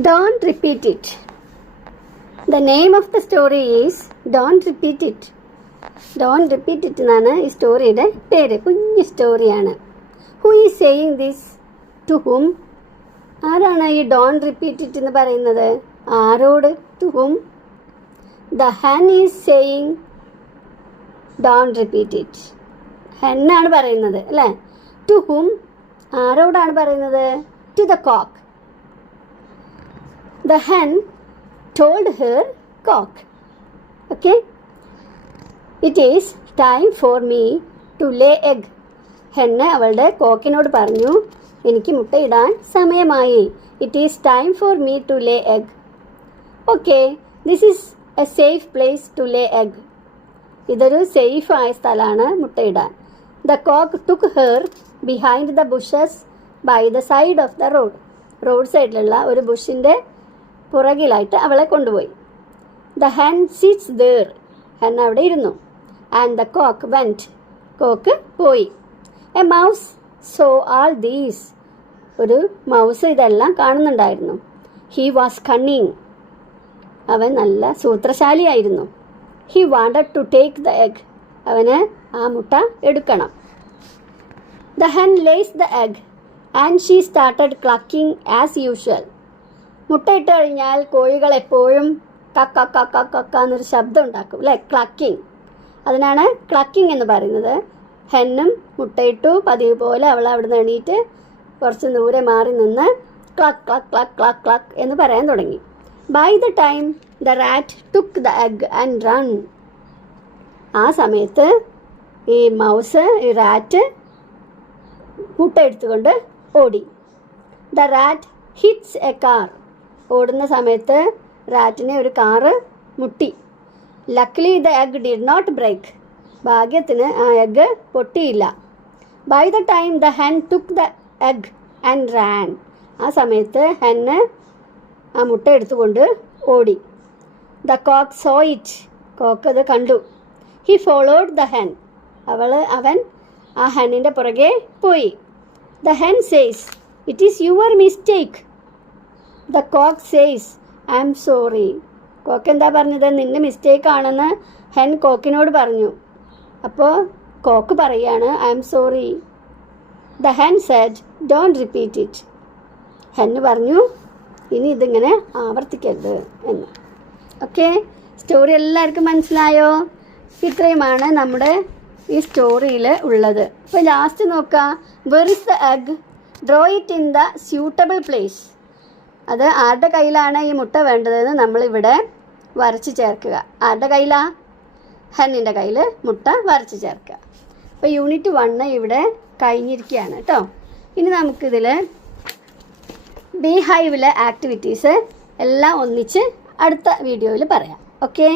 Don't repeat it. The name of the story is Don't Repeat It. Don't Repeat It എന്നാണ് ഈ സ്റ്റോറിയുടെ പേര്. കുഞ്ഞു സ്റ്റോറിയാണ്. Who is saying this? To whom? ആരാണ് ഈ Don't Repeat It എന്ന് പറയുന്നത്? ആരോട്? To whom? The hen is saying Don't repeat it. ഹെന്നാണ് പറയുന്നത് അല്ലേ? To whom? ആരോടാണ് പറയുന്നത്? To the cock. The hen told her cock. Okay? It is time for me to lay egg. ഹെന്ന് അവളുടെ കോക്കിനോട് പറഞ്ഞു, എനിക്ക് മുട്ടയിടാൻ സമയമായി. It is time for me to lay egg. Okay, this is a safe place to lay egg. ഇതൊരു safe ആയ സ്ഥലമാണ് മുട്ടയിടാൻ. The cock took her behind the bushes by the side of the road. Road സൈഡിലുള്ള ഒരു ബുഷിൻ്റെ പുറകിലായിട്ട് അവളെ കൊണ്ടുപോയി. The hen sits there. hen അവിടെ ഇരുന്നു. And the cock went. Cock പോയി. A mouse saw all these. ഒരു മൗസ് ഇതെല്ലാം കാണുന്നുണ്ടായിരുന്നു. He was cunning. അവൻ നല്ല സൂത്രശാലിയായിരുന്നു. He wanted to take the egg. അവന് ആ മുട്ട എടുക്കണം. The hen lays the egg and she started clucking as usual. മുട്ട ഇട്ട് കഴിഞ്ഞാൽ കോഴികൾ എപ്പോഴും കക്ക കക്ക കക്ക എന്നൊരു ശബ്ദം ഉണ്ടാക്കും അല്ലേ? ക്ലക്കിംഗ്. അതിനാണ് ക്ലക്കിംഗ് എന്ന് പറയുന്നത്. ഹെന്നും മുട്ടയിട്ടു. പതിവ് പോലെ അവൾ അവിടെ നിന്ന് എണീറ്റ് കുറച്ച് ദൂരെ മാറി നിന്ന് ക്ലക്ക് ക്ലക്ക് ക്ലക്ക് ക്ലക്ക് ക്ലക്ക് എന്ന് പറയാൻ തുടങ്ങി. By the time the rat took the egg and run. ആ സമയത്ത് ഈ മൗസ്, ഈ റാറ്റ് മുട്ട എടുത്തുകൊണ്ട് ഓടി. The rat hits a car. ഓടുന്ന സമയത്ത് റാറ്റിനെ ഒരു കാറ് മുട്ടി. Luckily the egg did not break. ഭാഗ്യത്തിന് ആ egg പൊട്ടിയില്ല. By the time the hen took the egg and ran. ആ സമയത്ത് ഹെന്ന് ആ മുട്ട എടുത്തുകൊണ്ട് ഓടി. The cock saw it. Cock അത് കണ്ടു. He followed the hen. അവൻ ആ ഹെന്നിൻ്റെ പുറകെ പോയി. The hen says, it is your mistake. The cock says, I am sorry. Cock എന്താ പറഞ്ഞത്? നിന്റെ മിസ്റ്റേക്ക് ആണെന്ന് ഹെൻ കോക്കിനോട് പറഞ്ഞു. അപ്പോൾ കോക്ക് പറയാണ്, I am sorry. The hen said, don't repeat it. ഹെന്ന് പറഞ്ഞു, ഇനി ഇതിങ്ങനെ ആവർത്തിക്കരുത് എന്ന്. ഓക്കെ, സ്റ്റോറി എല്ലാവർക്കും മനസ്സിലായോ? ഇത്രയുമാണ് നമ്മുടെ ഈ സ്റ്റോറിയിൽ ഉള്ളത്. അപ്പോൾ ലാസ്റ്റ് നോക്കാം. Where is the egg? Draw it in the suitable place. അത് ആരുടെ കയ്യിലാണ് ഈ മുട്ട വേണ്ടതെന്ന് നമ്മളിവിടെ വരച്ച് ചേർക്കുക. ആരുടെ കയ്യിലാണ്? ഹെന്നിൻ്റെ കയ്യിൽ മുട്ട വരച്ച് ചേർക്കുക. അപ്പോൾ യൂണിറ്റ് 1 ഇവിടെ കഴിഞ്ഞിരിക്കുകയാണ് കേട്ടോ. ഇനി നമുക്കിതിൽ ബീ ഹൈവിലെ ആക്ടിവിറ്റീസ് എല്ലാം ഒന്നിച്ച് അടുത്ത വീഡിയോയിൽ പറയാം. ഓക്കെ.